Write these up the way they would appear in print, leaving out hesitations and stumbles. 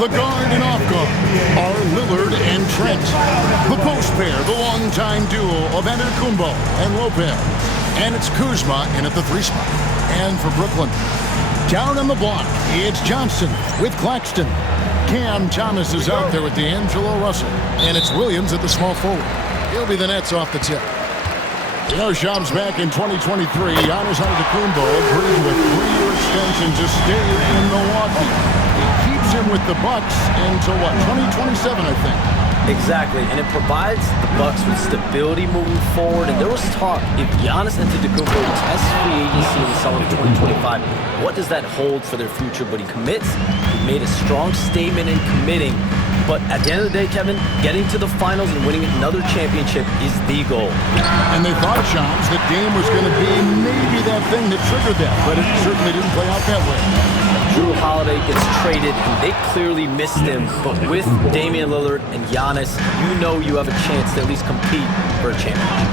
The guard and off guard are Lillard and Trent. The post pair, the longtime duo of Antetokounmpo and Lopez. And it's Kuzma in at the 3 spot. And for Brooklyn, down on the block, it's Johnson with Claxton. Cam Thomas is out there with D'Angelo Russell. And it's Williams at the small forward. He'll be the Nets off the tip. You know, Shams, back in 2023, Giannis Antetokounmpo agreed with 3-year extension to stay in Milwaukee. It keeps him with the Bucks until, what, 2027, I think? Exactly, and it provides the Bucks with stability moving forward. And there was talk, if Giannis Antetokounmpo tests free agency in the summer of 2025, what does that hold for their future? But he commits. He made a strong statement in committing. But at the end of the day, Kevin, getting to the finals and winning another championship is the goal. And they thought, Shams, that Dame was going to be maybe that thing that triggered that, but it certainly didn't play out that way. Drew Holiday gets traded, and they clearly missed him. But with Damian Lillard and Giannis, you know you have a chance to at least compete for a championship.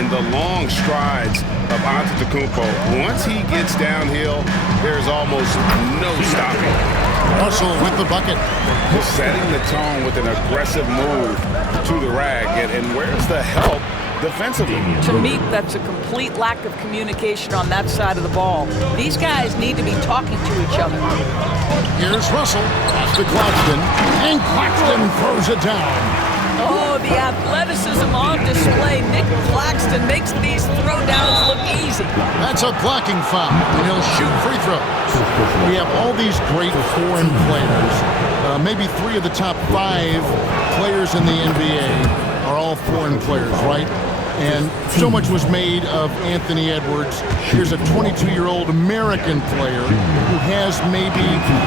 In the long strides of Antetokounmpo, once he gets downhill, there's almost no stopping. Russell with the bucket. Just setting the tone with an aggressive move to the rag. And where's the help defensively? To me, that's a complete lack of communication on that side of the ball. These guys need to be talking to each other. Here's Russell. Pass to Claxton. And Claxton throws it down. Oh, the athleticism on display. Nick Claxton makes these throwdowns look easy. That's a blocking foul, and he'll shoot free throws. We have all these great foreign players. Maybe 3 of the top 5 players in the NBA are all foreign players, right? And so much was made of Anthony Edwards. Here's a 22-year-old American player who has maybe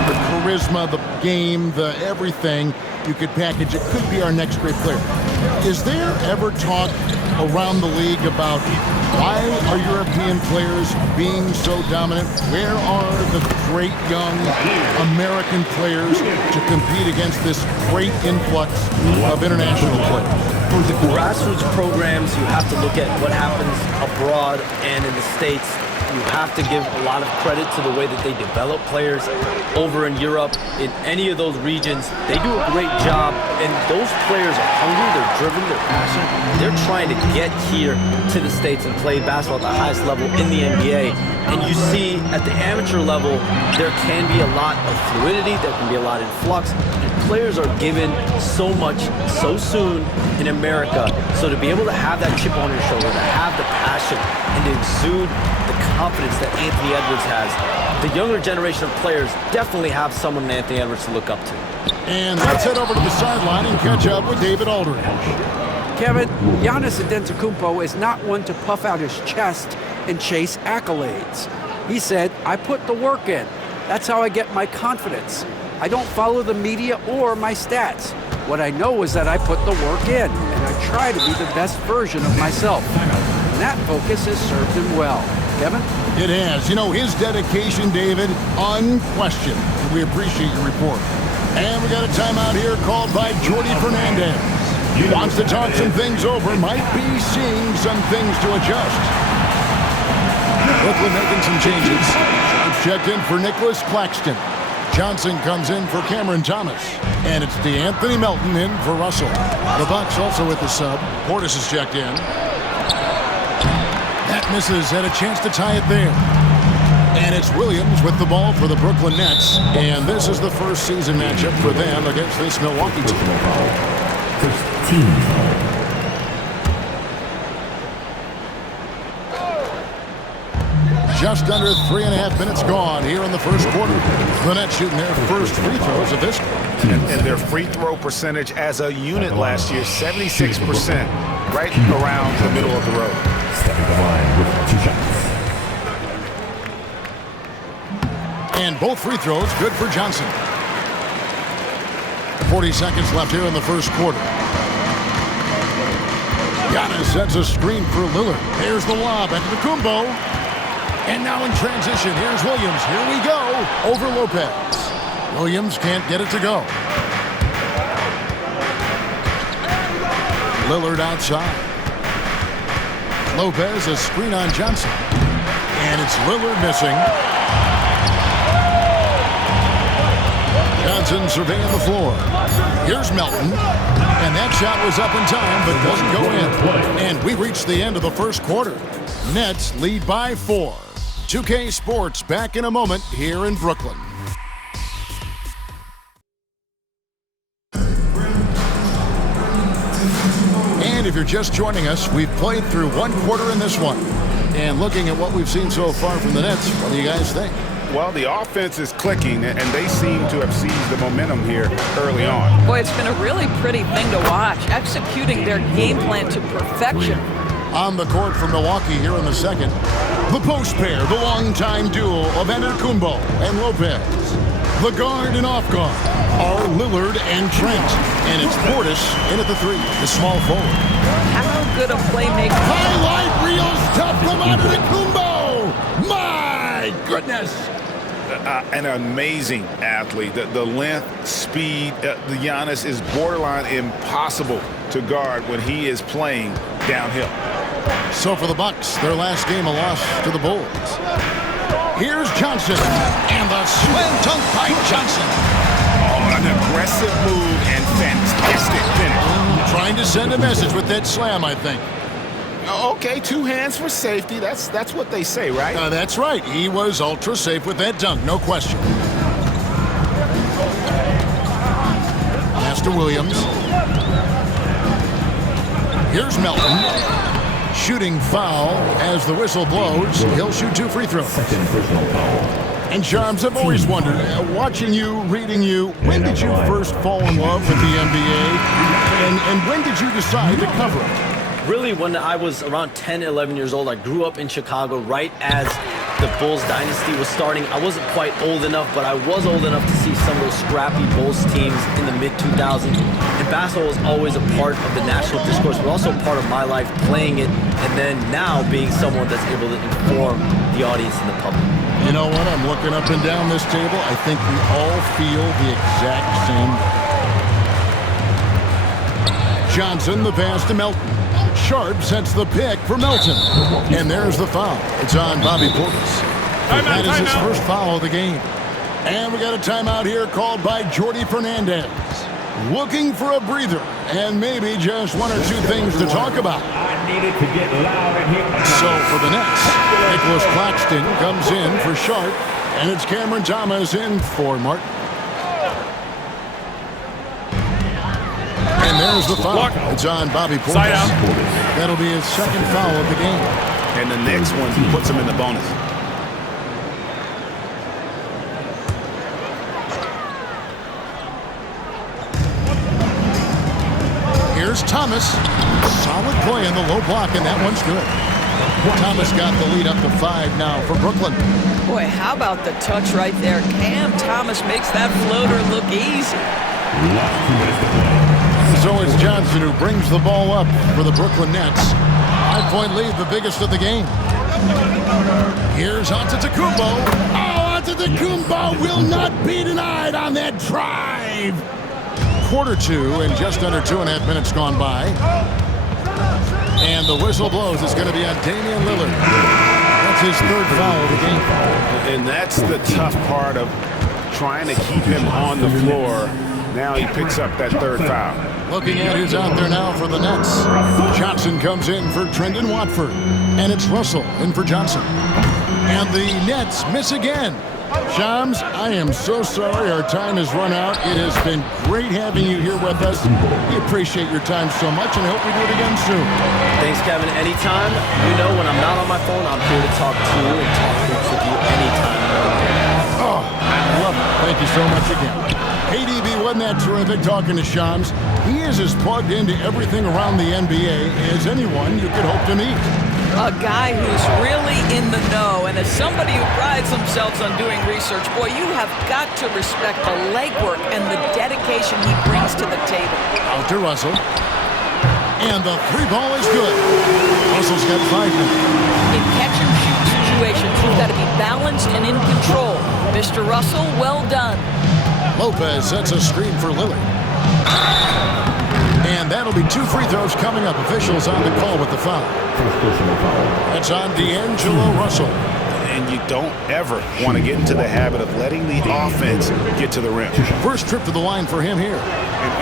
the charisma, the game, the everything you could package. It could be our next great player. Is there ever talk around the league about why are European players being so dominant? Where are the great young American players to compete against this great influx of international players? For the grassroots programs, you have to look at what happens abroad and in the States. You have to give a lot of credit to the way that they develop players over in Europe. In any of those regions, they do a great job, and those players are hungry, they're driven, they're passionate. They're trying to get here to the States and play basketball at the highest level in the NBA. And you see at the amateur level, there can be a lot of fluidity, there can be a lot of flux. Players are given so much so soon in America. So to be able to have that chip on your shoulder, to have the passion, and to exude the confidence that Anthony Edwards has, the younger generation of players definitely have someone in Anthony Edwards to look up to. And let's head over to the sideline and catch up with David Aldridge. Kevin, Giannis Antetokounmpo is not one to puff out his chest and chase accolades. He said, "I put the work in. That's how I get my confidence. I don't follow the media or my stats. What I know is that I put the work in, and I try to be the best version of myself." And that focus has served him well. Kevin? It has. You know, his dedication, David, unquestioned. We appreciate your report. And we got a timeout here called by Jordy Fernandez. He wants to talk some things over, might be seeing some things to adjust. Brooklyn making some changes. Shots checked in for Nicholas Claxton. Johnson comes in for Cameron Thomas. And it's DeAnthony Melton in for Russell. The Bucks also with the sub. Portis is checked in. That misses. Had a chance to tie it there. And it's Williams with the ball for the Brooklyn Nets. And this is the first season matchup for them against this Milwaukee team. Just under 3.5 minutes gone here in the first quarter. The Nets shooting their first free throws of this quarter. And their free throw percentage as a unit last year, 76%, right around the middle of the road. Stepping the line with 2 shots. And both free throws good for Johnson. 40 seconds left here in the first quarter. Giannis sets a screen for Lillard. Here's the lob at Antetokounmpo. And now in transition, here's Williams. Here we go. Over Lopez. Williams can't get it to go. Lillard outside. Lopez, a screen on Johnson. And it's Lillard missing. Johnson surveying the floor. Here's Melton. And that shot was up in time, but doesn't go in. And we reached the end of the first quarter. Nets lead by 4. 2K Sports back in a moment here in Brooklyn. And if you're just joining us, we've played through one quarter in this one. And looking at what we've seen so far from the Nets, what do you guys think? Well, the offense is clicking, and they seem to have seized the momentum here early on. Boy, it's been a really pretty thing to watch, executing their game plan to perfection. On the court for Milwaukee here in the second, the post pair, the longtime duo of Antetokounmpo and Lopez. The guard and off guard are Lillard and Trent. And it's Portis in at the 3, the small forward. How good a playmaker. Highlight reel stuff from Antetokounmpo! My goodness! An amazing athlete. The length, speed, the Giannis is borderline impossible to guard when he is playing downhill. So for the Bucks, their last game a loss to the Bulls. Here's Johnson, and the slam dunk by Johnson. Oh, an aggressive move and fantastic finish. Trying to send a message with that slam, I think. Okay, 2 hands for safety. That's what they say, right? That's right. He was ultra safe with that dunk, no question. Master Williams. Here's Melton. Shooting foul as the whistle blows. He'll shoot 2 free throws. And Charms, I've always wondered, watching you, reading you, when did you first fall in love with the NBA? And when did you decide to cover it? Really, when I was around 10, 11 years old, I grew up in Chicago right as the Bulls dynasty was starting. I wasn't quite old enough, but I was old enough to see some of those scrappy Bulls teams in the mid-2000s. And basketball was always a part of the national discourse, but also part of my life playing it, and then now being someone that's able to inform the audience and the public. You know what? I'm looking up and down this table. I think we all feel the exact same way. Johnson, the pass to Melton. Sharp sets the pick for Melton. And there's the foul. It's on Bobby Portis. That is his first foul of the game. And we got a timeout here called by Jordi Fernandez. Looking for a breather and maybe just 1 or 2 things to talk about. I needed to get loud in here. So for the Nets, Nicholas Claxton comes in for Sharp, and it's Cameron Thomas in for Martin. And there's the foul. It's on Bobby Portis. That'll be his second foul of the game. And the next one puts him in the bonus. Here's Thomas. Solid play in the low block, and that one's good. Thomas got the lead up to 5 now for Brooklyn. Boy, how about the touch right there? Cam Thomas makes that floater look easy. So it's Johnson who brings the ball up for the Brooklyn Nets. 5-point lead, the biggest of the game. Here's Antetokounmpo. Oh, Antetokounmpo will not be denied on that drive. Quarter 2 and just under 2.5 minutes gone by. And the whistle blows. It's going to be on Damian Lillard. That's his 3rd foul of the game. And that's the tough part of trying to keep him on the floor. Now he picks up that 3rd foul. Looking at who's out there now for the Nets. Johnson comes in for Trendon Watford. And it's Russell in for Johnson. And the Nets miss again. Shams, I am so sorry our time has run out. It has been great having you here with us. We appreciate your time so much, and I hope we do it again soon. Thanks, Kevin. Anytime. You know, when I'm not on my phone, I'm here to talk to you and talk hoops with you anytime. Oh, I love it. Thank you so much again. Hey, DB, wasn't that terrific talking to Shams? He is as plugged into everything around the NBA as anyone you could hope to meet. A guy who's really in the know, and as somebody who prides themselves on doing research, boy, you have got to respect the legwork and the dedication he brings to the table. Out to Russell. And the 3 ball is good. Russell's got 5 minutes. In catch-and-shoot situations, you've got to be balanced and in control. Mr. Russell, well done. Lopez sets a screen for Lillard. And that'll be 2 free throws coming up. Officials on the call with the foul. That's on D'Angelo Russell. And you don't ever want to get into the habit of letting the offense get to the rim. First trip to the line for him here.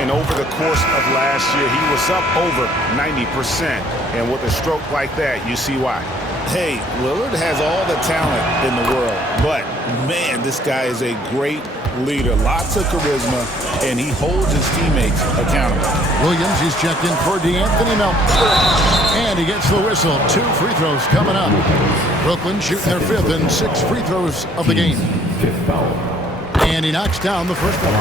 And over the course of last year, he was up over 90%. And with a stroke like that, you see why. Hey, Lillard has all the talent in the world, but man, this guy is a great leader. Lots of charisma, and he holds his teammates accountable. Williams, he's checked in for D'Anthony Melton. And he gets the whistle. 2 free throws coming up. Brooklyn shooting their 5th and 6 free throws of the game. And he knocks down the first one.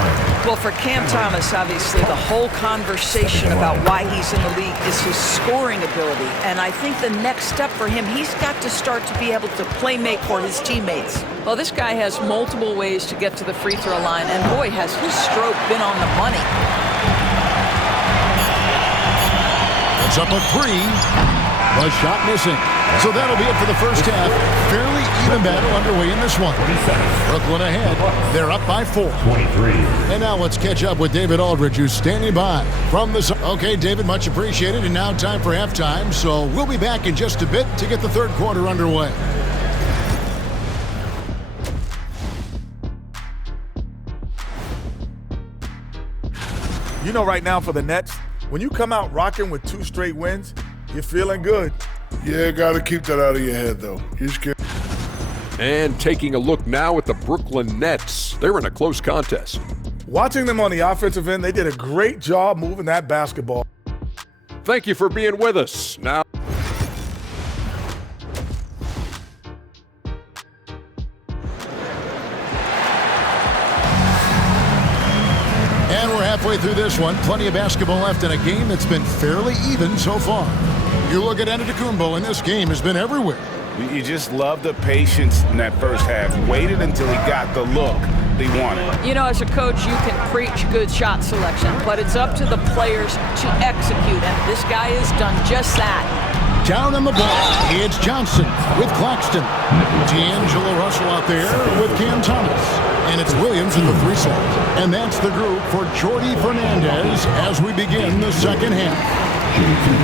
Well, for Cam Thomas, obviously, the whole conversation about why he's in the league is his scoring ability. And I think the next step for him, he's got to start to be able to play make for his teammates. Well, this guy has multiple ways to get to the free throw line. And boy, has his stroke been on the money. It's up a 3. A shot missing. So that'll be it for the first half. Fairly even battle underway in this one. Brooklyn ahead. They're up by 4. 23. And now let's catch up with David Aldridge, who's standing by from the... Okay, David, much appreciated. And now time for halftime. So we'll be back in just a bit to get the third quarter underway. You know, right now for the Nets, when you come out rocking with 2 straight wins, you're feeling good. Yeah, got to keep that out of your head, though. You're scared. And taking a look now at the Brooklyn Nets. They're in a close contest. Watching them on the offensive end, they did a great job moving that basketball. Thank you for being with us. Now, And we're halfway through this one. Plenty of basketball left in a game that's been fairly even so far. You look at Antetokounmpo, and this game has been everywhere. You just love the patience in that first half. Waited until he got the look he wanted. You know, as a coach, you can preach good shot selection, but it's up to the players to execute, and this guy has done just that. Down on the ball, it's Johnson with Claxton. D'Angelo Russell out there with Cam Thomas. And it's Williams in the 3 slot. And that's the group for Jordi Fernandez as we begin the second half.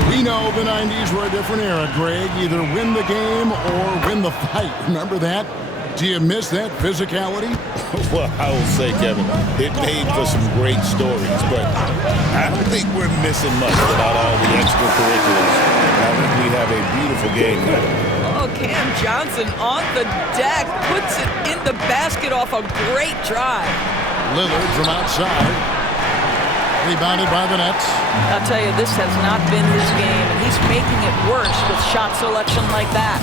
We know the 90s were a different era, Greg. Either win the game or win the fight. Remember that? Do you miss that physicality? Well, I will say, Kevin, it made for some great stories, but I don't think we're missing much without all the extracurriculars. I think we have a beautiful game now. Oh, Cam Johnson on the deck, puts it in the basket off a great drive. Lillard from outside. Rebounded by the Nets. I'll tell you, this has not been his game, and he's making it worse with shot selection like that.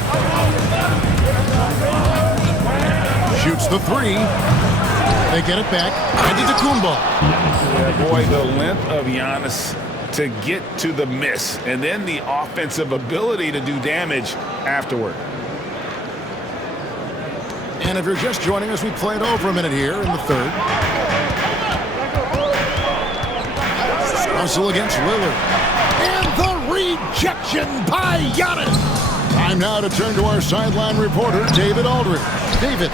Shoots the 3. They get it back. Antetokounmpo. Yeah, boy, the length of Giannis to get to the miss, and then the offensive ability to do damage afterward. And if you're just joining us, we played over a minute here in the third. Russell against Lillard. And the rejection by Giannis. Time now to turn to our sideline reporter, David Aldridge. David.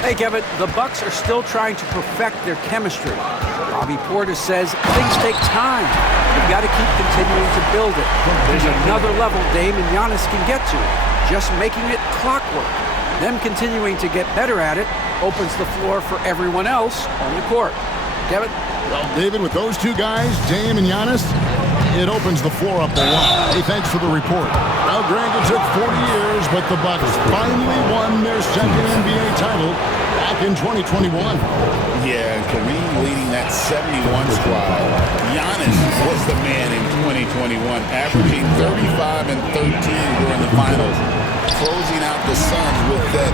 Hey, Kevin, the Bucks are still trying to perfect their chemistry. Bobby Portis says things take time. You've got to keep continuing to build it. There's another level Dame and Giannis can get to, just making it clockwork. Them continuing to get better at it opens the floor for everyone else on the court. Kevin? Well, David, with those 2 guys, Dame and Giannis, it opens the floor up a lot. Hey, thanks for the report. Well, Greg, it took 40 years, but the Bucks finally won their second NBA title back in 2021. Yeah, and Kareem leading that 71 squad. Giannis was the man in 2021, averaging 35 and 13 during the finals, closing out the Suns with that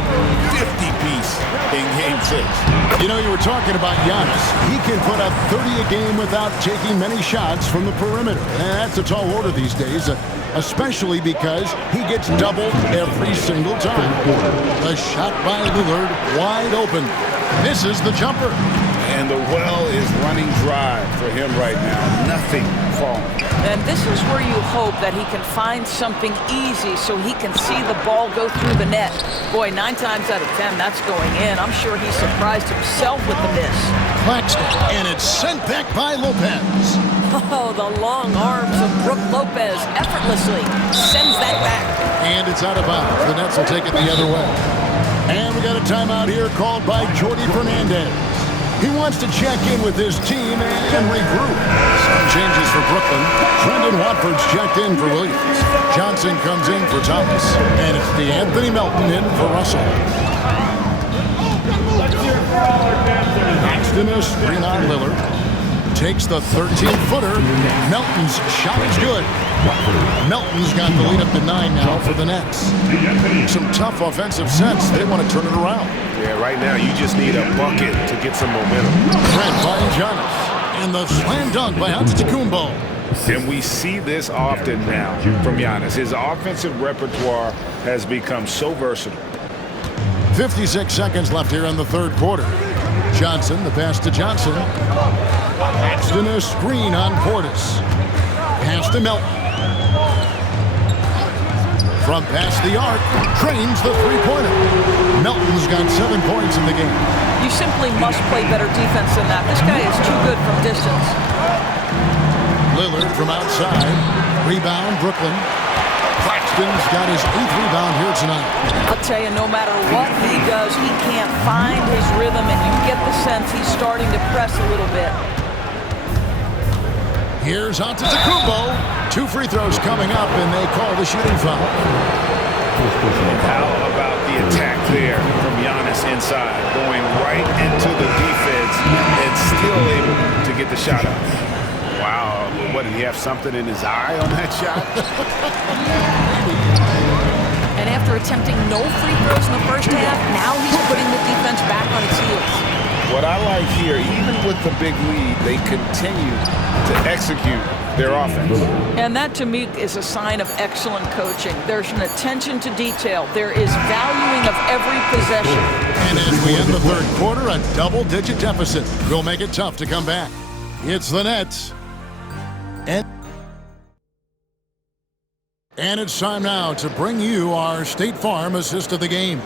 50-piece in Game 6. You know, you were talking about Giannis. He can put up 30 a game without taking many shots from the perimeter. And that's a tall order these days, especially because he gets doubled every single time. The shot by Lillard, wide open. Misses the jumper. And the well is running dry for him right now. Nothing falling. And this is where you hope that he can find something easy so he can see the ball go through the net. Boy, 9 times out of 10, that's going in. I'm sure he surprised himself with the miss. Claxton, and it's sent back by Lopez. Oh, the long arms of Brook Lopez effortlessly sends that back. And it's out of bounds. The Nets will take it the other way. And we got a timeout here called by Jordi Fernandez. He wants to check in with his team and regroup. Some changes for Brooklyn. Trendon Watford's checked in for Williams. Johnson comes in for Thomas. And it's DeAnthony Melton in for Russell. Paxton is screen on Lillard. Takes the 13-footer. Melton's shot is good. Melton's got the lead up to 9 now for the Nets. Some tough offensive sets. They want to turn it around. Yeah, right now you just need a bucket to get some momentum. Trent by Giannis. And the slam dunk by Antetokounmpo. And we see this often now from Giannis. His offensive repertoire has become so versatile. 56 seconds left here in the third quarter. Johnson, the pass to Johnson. Paxton a screen on Portis. Pass to Melton. From past the arc, trains the three-pointer. Melton's got 7 points in the game. You simply must play better defense than that. This guy is too good from distance. Lillard from outside. Rebound, Brooklyn. Claxton's got his 8th rebound here tonight. I'll tell you, no matter what he does, he can't find his rhythm, and you get the sense he's starting to press a little bit. Here's Antetokounmpo. 2 free throws coming up, and they call the shooting foul. How about the attack there from Giannis inside, going right into the defense and still able to get the shot up? Wow, what, did he have something in his eye on that shot? And after attempting no free throws in the first half, now he's putting the defense back on its heels. What I like here, even with the big lead, they continue to execute their offense. And that, to me, is a sign of excellent coaching. There's an attention to detail. There is valuing of every possession. And as we end the third quarter, a double-digit deficit will make it tough to come back. It's the Nets. And it's time now to bring you our State Farm assist of the game.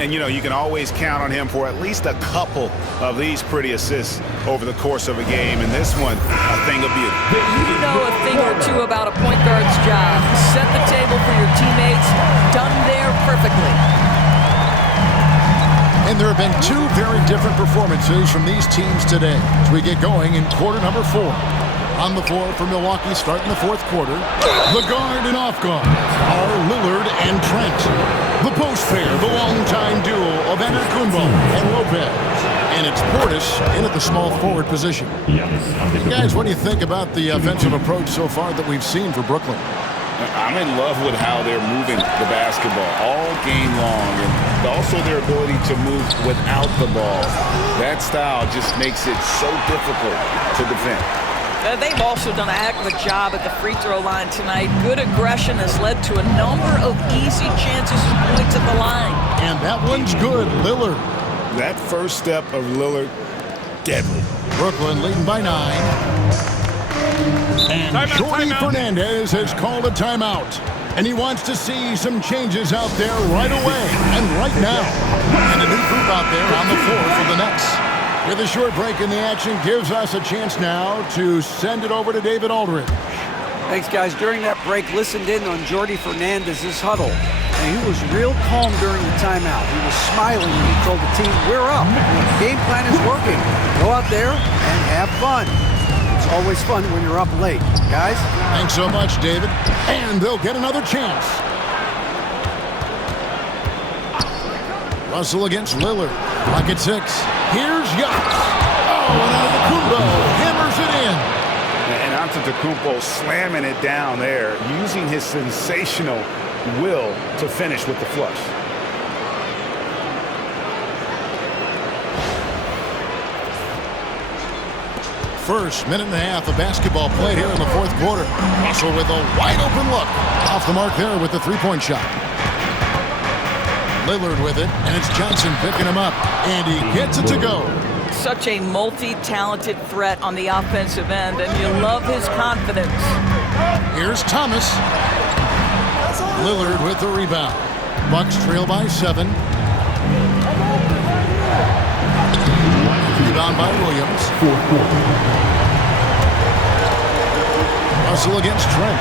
And, you know, you can always count on him for at least a couple of these pretty assists over the course of a game. And this one, a thing of beauty. You know a thing or two about a point guard's job. Set the table for your teammates. Done there perfectly. And there have been 2 very different performances from these teams today as we get going in quarter number 4. On the floor for Milwaukee starting the fourth quarter. The guard and off guard are Lillard and Trent. The post pair, the longtime duo of Antetokounmpo and Lopez. And it's Portis in at the small forward position. Hey guys, what do you think about the offensive approach so far that we've seen for Brooklyn? I'm in love with how they're moving the basketball all game long, and also their ability to move without the ball. That style just makes it so difficult to defend. They've also done a heck of a job at the free throw line tonight. Good aggression has led to a number of easy chances and points at the line. And that one's good, Lillard. That first step of Lillard, deadly. Brooklyn leading by 9. And Jordi Fernandez has called a timeout. And he wants to see some changes out there right away and right now. And a new group out there on the floor for the Nets. With a short break in the action gives us a chance now to send it over to David Aldridge. Thanks, guys. During that break, listened in on Jordi Fernandez's huddle. And he was real calm during the timeout. He was smiling when he told the team, we're up. The game plan is working. Go out there and have fun. It's always fun when you're up late. Guys? Thanks so much, David. And they'll get another chance. Russell against Lillard. Pocket 6. Here's Giannis. Oh, and Antetokounmpo hammers it in. And Antetokounmpo slamming it down there, using his sensational will to finish with the flush. First minute and a half of basketball played here in the fourth quarter. Russell with a wide open look. Off the mark there with the three-point shot. Lillard with it, and it's Johnson picking him up, and he gets it to go. Such a multi-talented threat on the offensive end, and you love his confidence. Here's Thomas. Lillard with the rebound. Bucks trail by 7. Rebound by Williams. Russell against Trent.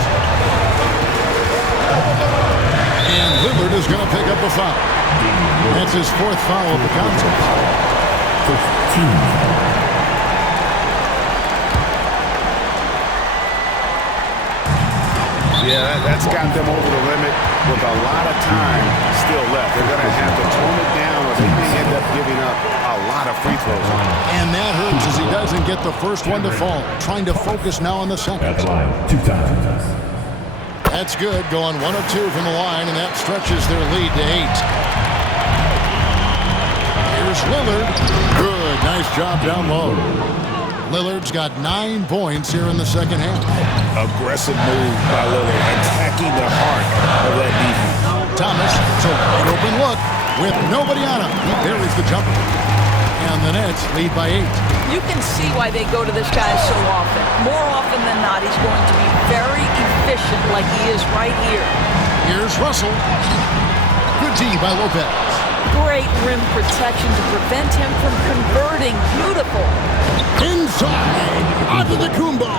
And Lillard is going to pick up a foul. That's his fourth foul of the contest. Yeah, that's got them over the limit with a lot of time still left. They're going to have to tone it down or they may end up giving up a lot of free throws. And that hurts as he doesn't get the first one to fall. Trying to focus now on the second. At the line, 2 times. That's good, going 1 of 2 from the line, and that stretches their lead to 8. Here's Lillard. Good, nice job down low. Lillard's got 9 points here in the second half. Aggressive move by Lillard, attacking the heart of that defense. Thomas, it's a wide open look with nobody on him. He buries the jumper. And the Nets lead by 8. You can see why they go to this guy so often. More often than not, he's going to be very efficient like he is right here. Here's Russell. Good D by Lopez. Great rim protection to prevent him from converting. Beautiful. Inside. Antetokounmpo.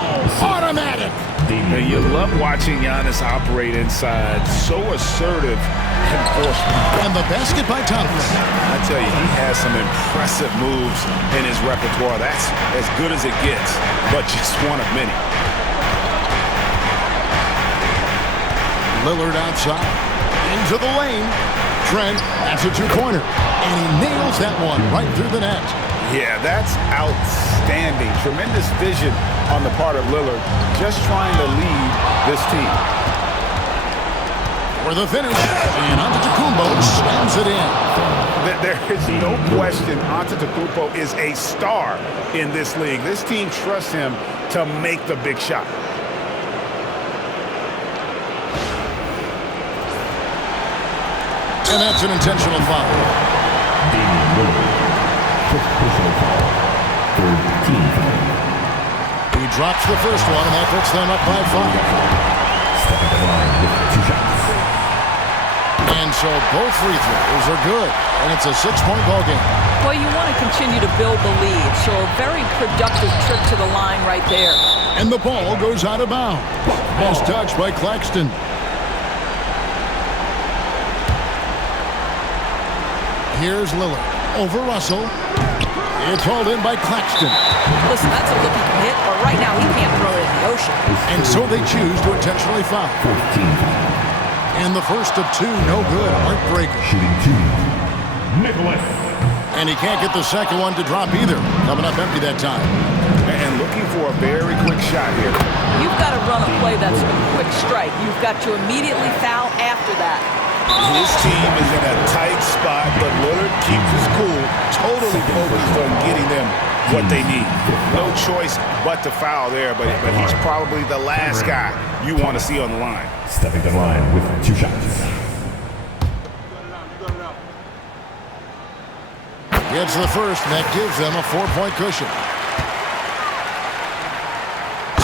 Automatic. And you love watching Giannis operate inside. So assertive enforcement. And the basket by Thomas. I tell you, he has some impressive moves in his repertoire. That's as good as it gets, but just one of many. Lillard outside. Into the lane. Trent, that's a 2-pointer. And he nails that one right through the net. Yeah, that's outstanding. Tremendous vision on the part of Lillard, just trying to lead this team. For the finish, and Antetokounmpo slams it in. There is no question Antetokounmpo is a star in this league. This team trusts him to make the big shot. And that's an intentional foul. He drops the first one, and that puts them up by 5. Stepping the line with 2 shots. And so both free throws are good, and it's a 6-point ball game. Well, you want to continue to build the lead, so a very productive trip to the line right there. And the ball goes out of bounds. Nice touch by Claxton. Here's Lillard over Russell. It's hauled in by Claxton. Listen, that's a look he can hit, but right now he can't throw it in the ocean. And so they choose to intentionally foul. 14. And the first of 2, no good. Heartbreaker. Shooting 2. Nicholas. And he can't get the second one to drop either. Coming up empty that time. And looking for a very quick shot here. You've got to run a play that's a quick strike. You've got to immediately foul after that. His team is in a tight spot, but Lillard keeps his cool, totally focused on getting them what they need. No choice but to foul there, but he's probably the last guy you want to see on the line. Stepping the line with 2 shots. Gets the first, and that gives them a 4-point cushion.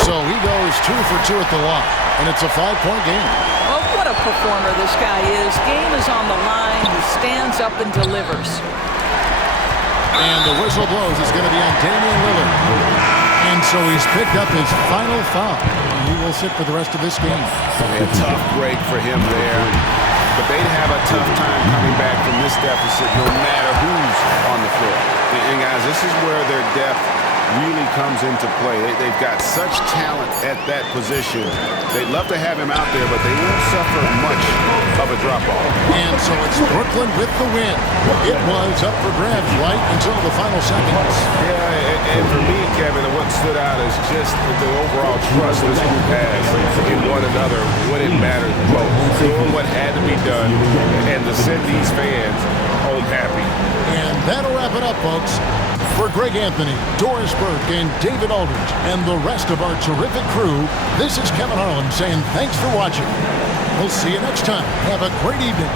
So he goes 2 for 2 at the line, and it's a 5-point game. Well, what a performer this guy is. Game is on the line. He stands up and delivers. And the whistle blows. It's going to be on Damian Lillard. And so he's picked up his final foul. He will sit for the rest of this game. A tough break for him there. But they'd have a tough time coming back from this deficit no matter who's on the floor. And guys, this is where their depth really comes into play. They've got such talent at that position. They'd love to have him out there, but they won't suffer much of a drop-off. And so it's Brooklyn with the win. It was up for grabs right until the final seconds. Yeah, and for me, Kevin, what stood out is just the overall trust this group has in one another when it mattered most. Doing what had to be done and to send these fans home happy. And that'll wrap it up, folks. For Greg Anthony, Doris Burke, and David Aldridge, and the rest of our terrific crew, this is Kevin Harlan saying thanks for watching. We'll see you next time. Have a great evening.